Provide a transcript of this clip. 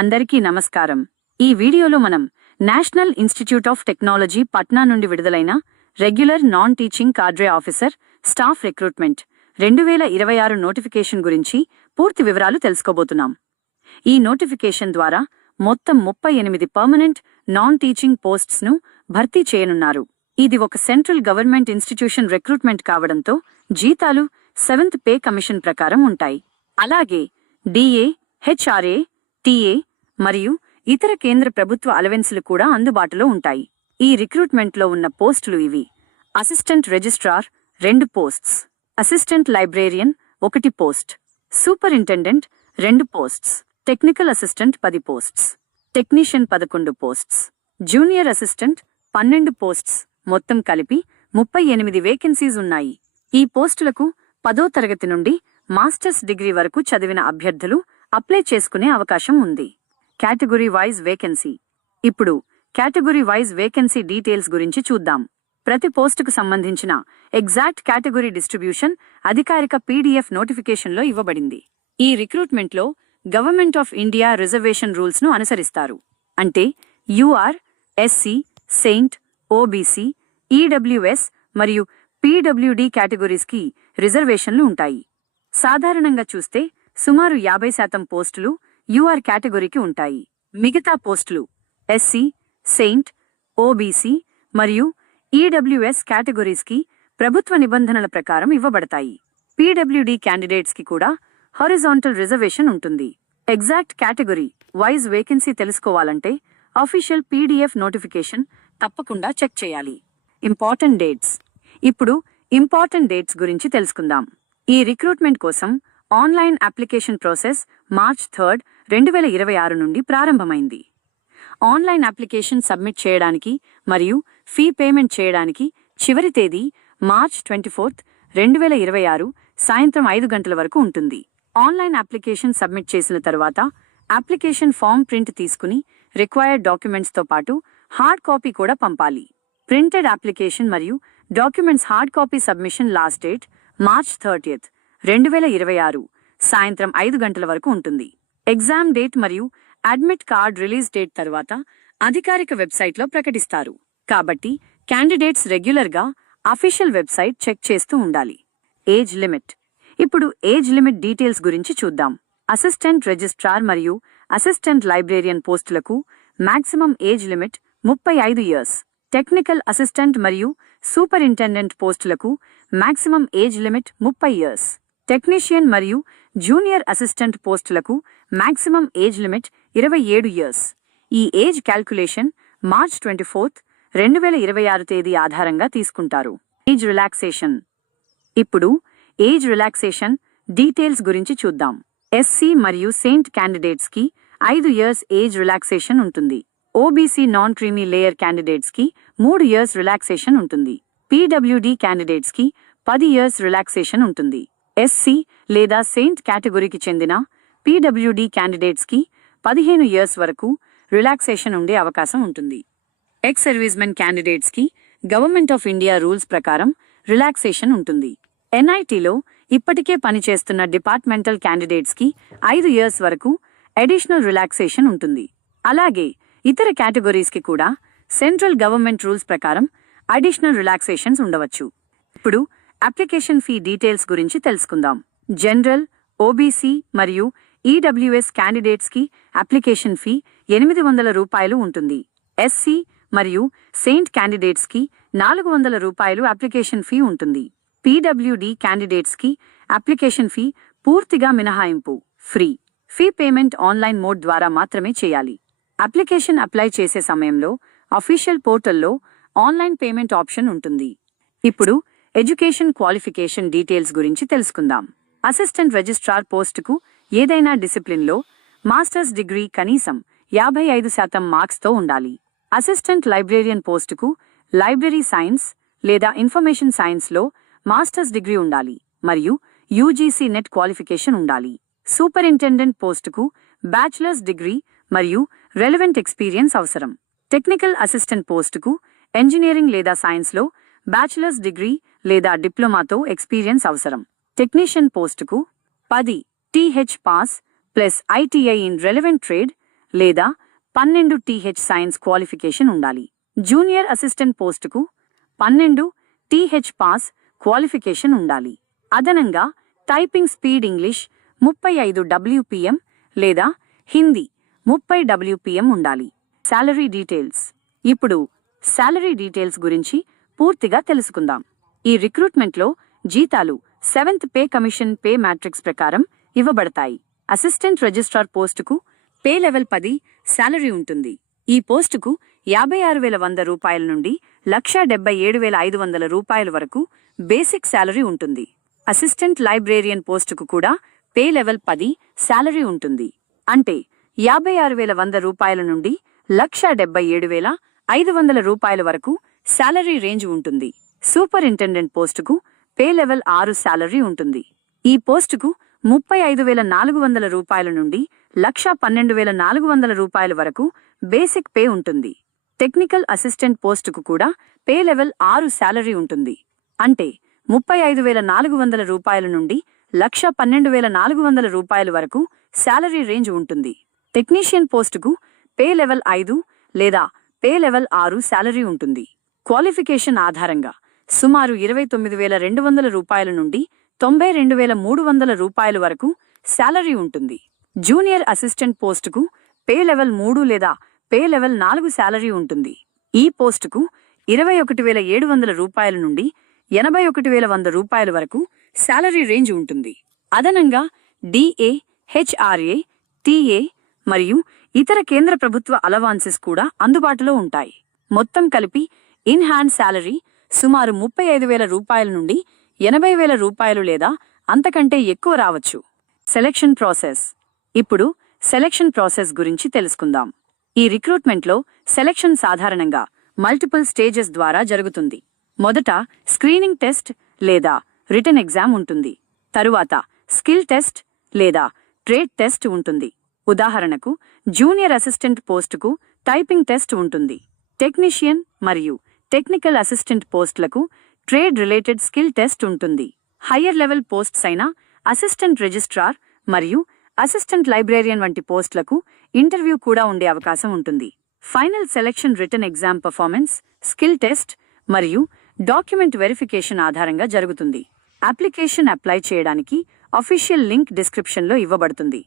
అందరికీ నమస్కారం. ఈ వీడియోలో మనం National Institute of Technology Patna నుండి విడుదలైన regular non teaching cadre officer staff recruitment 2026 notification గురించి పూర్తి వివరాలు తెలుసుకోబోతున్నాం. ఈ నోటిఫికేషన్ ద్వారా మొత్తం 38 పర్మనెంట్ నాన్ టీచింగ్ పోస్ట్స్ ను భర్తీ చేయనున్నారు. ఇది ఒక సెంట్రల్ గవర్నమెంట్ ఇన్స్టిట్యూషన్ రిక్రూట్మెంట్ కావడంతో జీతాలు 7th పే కమిషన్ ప్రకారం ఉంటాయి. అలాగే డిఏ, హెచ్ఆర్ఏ, టీఏ మరియు ఇతర కేంద్ర ప్రభుత్వ అలవెన్సులు కూడా అందుబాటులో ఉంటాయి. ఈ రిక్రూట్మెంట్లో ఉన్న పోస్టులు ఇవి: assistant registrar 2 posts, assistant librarian 1 post, superintendent 2 posts, technical assistant 10 posts, technician 11 posts, junior assistant 12 posts, మొత్తం కలిపి 38 వేకెన్సీస్ ఉన్నాయి. ఈ పోస్టులకు 10వ తరగతి నుండి మాస్టర్స్ డిగ్రీ వరకు చదివిన అభ్యర్థులు అప్లై చేసుకునే అవకాశం ఉంది. Category wise vacancy. ఇప్పుడు కేటగిరీ వైజ్ వేకెన్సీ డీటెయిల్స్ గురించి చూద్దాం. ప్రతి పోస్టుకు సంబంధించిన ఎగ్జాక్ట్ కేటగిరీ డిస్ట్రిబ్యూషన్ అధికారిక పీడీఎఫ్ నోటిఫికేషన్లో ఇవ్వబడింది. ఈ రిక్రూట్మెంట్లో Government of India reservation rules ను అనుసరిస్తారు. అంటే UR, SC, ST, OBC, EWS మరియు పీడబ్ల్యూడీ కేటగిరీస్కి రిజర్వేషన్లు ఉంటాయి. సాధారణంగా చూస్తే సుమారు 50% పోస్టులు యూఆర్ కేటగిరీకి ఉంటాయి. మిగతా పోస్టులు ఎస్సీ, సెయింట్, ఓబీసీ మరియు ఈడబ్ల్యూఎస్ కేటగిరీస్కి ప్రభుత్వ నిబంధనల ప్రకారం ఇవ్వబడతాయి. పీడబ్ల్యూడీ క్యాండిడేట్స్కి కూడా హారిజాంటల్ రిజర్వేషన్ ఉంటుంది. ఎగ్జాక్ట్ కేటగిరీ వైజ్ వేకెన్సీ తెలుసుకోవాలంటే అఫీషియల్ పీడీఎఫ్ నోటిఫికేషన్ తప్పకుండా చెక్ చేయాలి. Important dates. ఇప్పుడు ఇంపార్టెంట్ డేట్స్ గురించి తెలుసుకుందాం. ఈ రిక్రూట్మెంట్ కోసం ఆన్లైన్ అప్లికేషన్ ప్రాసెస్ మార్చ్ 3, 2026 నుండి ప్రారంభమైంది. ఆన్లైన్ అప్లికేషన్ సబ్మిట్ చేయడానికి మరియు ఫీ పేమెంట్ చేయడానికి చివరి తేదీ మార్చ్ 24, 2026 సాయంత్రం 5 గంటల వరకు ఉంటుంది. ఆన్లైన్ అప్లికేషన్ సబ్మిట్ చేసిన తరువాత అప్లికేషన్ ఫామ్ ప్రింట్ తీసుకుని రిక్వైర్డ్ డాక్యుమెంట్స్తో పాటు హార్డ్ కాపీ కూడా పంపాలి. ప్రింటెడ్ అప్లికేషన్ మరియు documents hard copy submission last date March 30, 2026 సాయంత్రం 5 గంటల వరకు ఉంటుంది. ఎగ్జామ్ డేట్ మరియు అడ్మిట్ కార్డ్ రిలీజ్ డేట్ తర్వాత అధికారిక వెబ్సైట్లో ప్రకటిస్తారు. కాబట్టి క్యాండిడేట్స్ రెగ్యులర్గా అఫీషియల్ వెబ్సైట్ చెక్ చేస్తూ ఉండాలి. Age limit. ఇప్పుడు ఏజ్ లిమిట్ డీటెయిల్స్ గురించి చూద్దాం. అసిస్టెంట్ రిజిస్ట్రార్ మరియు అసిస్టెంట్ లైబ్రేరియన్ పోస్టులకు maximum age limit 35 years. Technical assistant మరియు సూపరింటెండెంట్ పోస్టులకు maximum age limit 30 years. Technician మరియు జూనియర్ అసిస్టెంట్ పోస్టులకు మాక్సిమం ఏజ్ లిమిట్ 27 ఇయర్స్. ఈ ఏజ్ క్యాల్కులేషన్ మార్చ్ 24, 2026 తేదీ ఆధారంగా తీసుకుంటారు. Age relaxation. ఇప్పుడు ఏజ్ రిలాక్సేషన్ డీటెయిల్స్ గురించి చూద్దాం. ఎస్సీ మరియు సెయింట్ క్యాండిడేట్స్కి 5 ఇయర్స్ ఏజ్ రిలాక్సేషన్ ఉంటుంది. ఓబీసీ నాన్ క్రీమీ లేయర్ క్యాండిడేట్స్కి 3 ఇయర్స్ రిలాక్సేషన్ ఉంటుంది. పీడబ్ల్యూడీ క్యాండిడేట్స్కి 10 ఇయర్స్ రిలాక్సేషన్ ఉంటుంది. ఎస్సీ లేదా సెయింట్ కేటగిరీకి చెందిన పీడబ్ల్యూడీ క్యాండిడేట్స్కి 15 ఇయర్స్ వరకు రిలాక్సేషన్ ఉండే అవకాశం ఉంటుంది. ఎక్స్ సర్వీస్మెన్ క్యాండిడేట్స్కి గవర్నమెంట్ ఆఫ్ ఇండియా రూల్స్ ప్రకారం రిలాక్సేషన్ ఉంటుంది. ఎన్ఐటీలో ఇప్పటికే పనిచేస్తున్న డిపార్ట్మెంటల్ క్యాండిడేట్స్కి 5 ఇయర్స్ వరకు అడిషనల్ రిలాక్సేషన్ ఉంటుంది. అలాగే ఇతర కేటగిరీస్కి కూడా సెంట్రల్ గవర్నమెంట్ రూల్స్ ప్రకారం అడిషనల్ రిలాక్సేషన్స్ ఉండవచ్చు. ఇప్పుడు అప్లికేషన్ ఫీ డీటెయిల్స్ గురించి తెలుసుకుందాం. జనరల్, ఓబీసీ మరియు ఈడబ్ల్యూఎస్ క్యాండిడేట్స్కి అప్లికేషన్ ఫీ 800 రూపాయలు ఉంటుంది. ఎస్సీ మరియు సెయింట్ క్యాండిడేట్స్కి 400 రూపాయలు అప్లికేషన్ ఫీ ఉంటుంది. పీడబ్ల్యూడీ క్యాండిడేట్స్కి అప్లికేషన్ ఫీ పూర్తిగా మినహాయింపు, free. Fee payment online mode ద్వారా మాత్రమే చేయాలి. అప్లికేషన్ అప్లై చేసే సమయంలో అఫీషియల్ పోర్టల్లో ఆన్లైన్ పేమెంట్ ఆప్షన్ ఉంటుంది. ఇప్పుడు ఎడ్యుకేషన్ క్వాలిఫికేషన్ డీటెయిల్స్ గురించి తెలుసుకుందాం. అసిస్టెంట్ రిజిస్ట్రార్ పోస్టుకు ఏదైనా డిసిప్లిన్లో మాస్టర్స్ డిగ్రీ కనీసం 55% మార్క్స్తో ఉండాలి. అసిస్టెంట్ లైబ్రేరియన్ పోస్టుకు లైబ్రరీ సైన్స్ లేదా ఇన్ఫర్మేషన్ సైన్స్లో మాస్టర్స్ డిగ్రీ ఉండాలి మరియు యూజీసీ నెట్ క్వాలిఫికేషన్ ఉండాలి. సూపరింటెండెంట్ పోస్టుకు బ్యాచిలర్స్ డిగ్రీ మరియు రెలెవెంట్ ఎక్స్పీరియన్స్ అవసరం. టెక్నికల్ అసిస్టెంట్ పోస్టుకు ఇంజనీరింగ్ లేదా సైన్స్లో బ్యాచిలర్స్ డిగ్రీ లేదా డిప్లొమాతో ఎక్స్పీరియన్స్ అవసరం. టెక్నీషియన్ పోస్టుకు 10 TH pass plus ITI in relevant trade లేదా 12 టీహెచ్ సైన్స్ క్వాలిఫికేషన్ ఉండాలి. జూనియర్ అసిస్టెంట్ పోస్టుకు 12 టీహెచ్ పాస్ క్వాలిఫికేషన్ ఉండాలి. అదనంగా టైపింగ్ స్పీడ్ ఇంగ్లీష్ 35 WPM లేదా హిందీ 30 WPM ఉండాలి. Salary details. ఇప్పుడు శాలరీ డీటెయిల్స్ గురించి పూర్తిగా తెలుసుకుందాం. ఈ రిక్రూట్మెంట్లో జీతాలు 7th pay commission pay matrix ప్రకారం ఇవ్వబడతాయి. అసిస్టెంట్ రిజిస్ట్రార్ పోస్టుకు పే లెవెల్ 10 శాలరీ ఉంటుంది. ఈ పోస్టుకు 56,100 రూపాయల నుండి 1,77,500 రూపాయల వరకు బేసిక్ శాలరీ ఉంటుంది. అసిస్టెంట్ లైబ్రేరియన్ పోస్టుకు కూడా పే లెవెల్ 10 శాలరీ ఉంటుంది. అంటే 56,100 రూపాయల నుండి 1,77,500 రూపాయల వరకు శాలరీ రేంజ్ ఉంటుంది. సూపరింటెండెంట్ పోస్టుకు పే లెవెల్ 6 శాలరీ ఉంటుంది. ఈ పోస్టుకు 35,400 రూపాయల నుండి 1,12,400 రూపాయల వరకు బేసిక్ పే ఉంటుంది. టెక్నికల్ అసిస్టెంట్ పోస్టుకు కూడా పే లెవెల్ 6 శాలరీ ఉంటుంది. అంటే 35,400 రూపాయల నుండి 1,12,400 రూపాయల వరకు శాలరీ రేంజ్ ఉంటుంది. టెక్నీషియన్ పోస్టుకు పే లెవెల్ 5 లేదా పే లెవెల్ 6 శాలరీ ఉంటుంది. క్వాలిఫికేషన్ ఆధారంగా సుమారు 29,200 రూపాయల నుండి 92,300 రూపాయల వరకు శాలరీ ఉంటుంది. జూనియర్ అసిస్టెంట్ పోస్టుకు పే లెవెల్ 3 లేదా పే లెవెల్ 4 శాలరీ ఉంటుంది. ఈ పోస్టుకు 21,700 రూపాయల నుండి 81,100 రూపాయల వరకు శాలరీ రేంజ్ ఉంటుంది. అదనంగా DA, HRA, TA మరియు ఇతర కేంద్ర ప్రభుత్వ అలవాన్సెస్ కూడా అందుబాటులో ఉంటాయి. మొత్తం కలిపి ఇన్ హ్యాండ్ శాలరీ సుమారు 35,000 రూపాయల నుండి 80,000 రూపాయలు లేదా అంతకంటే ఎక్కువ రావచ్చు. Selection process. ఇప్పుడు సెలక్షన్ ప్రాసెస్ గురించి తెలుసుకుందాం. ఈ రిక్రూట్మెంట్లో సెలక్షన్ సాధారణంగా మల్టిపుల్ స్టేజెస్ ద్వారా జరుగుతుంది. మొదట స్క్రీనింగ్ టెస్ట్ లేదా రిటన్ ఎగ్జామ్ ఉంటుంది. తరువాత స్కిల్ టెస్ట్ లేదా ట్రేడ్ టెస్ట్ ఉంటుంది. ఉదాహరణకు జూనియర్ అసిస్టెంట్ పోస్టుకు టైపింగ్ టెస్ట్ ఉంటుంది. టెక్నీషియన్ మరియు టెక్నికల్ అసిస్టెంట్ పోస్టులకు ట్రేడ్ రిలేటెడ్ స్కిల్ టెస్ట్ ఉంటుంది. హయ్యర్ లెవెల్ పోస్ట్స్ అయిన అసిస్టెంట్ రిజిస్ట్రార్ మరియు అసిస్టెంట్ లైబ్రేరియన్ వంటి పోస్టులకు ఇంటర్వ్యూ కూడా ఉండే అవకాశం ఉంటుంది. Final selection written exam performance, skill test మరియు డాక్యుమెంట్ వెరిఫికేషన్ ఆధారంగా జరుగుతుంది. అప్లికేషన్ అప్లై చేయడానికి అఫీషియల్ లింక్ డిస్క్రిప్షన్లో ఇవ్వబడుతుంది.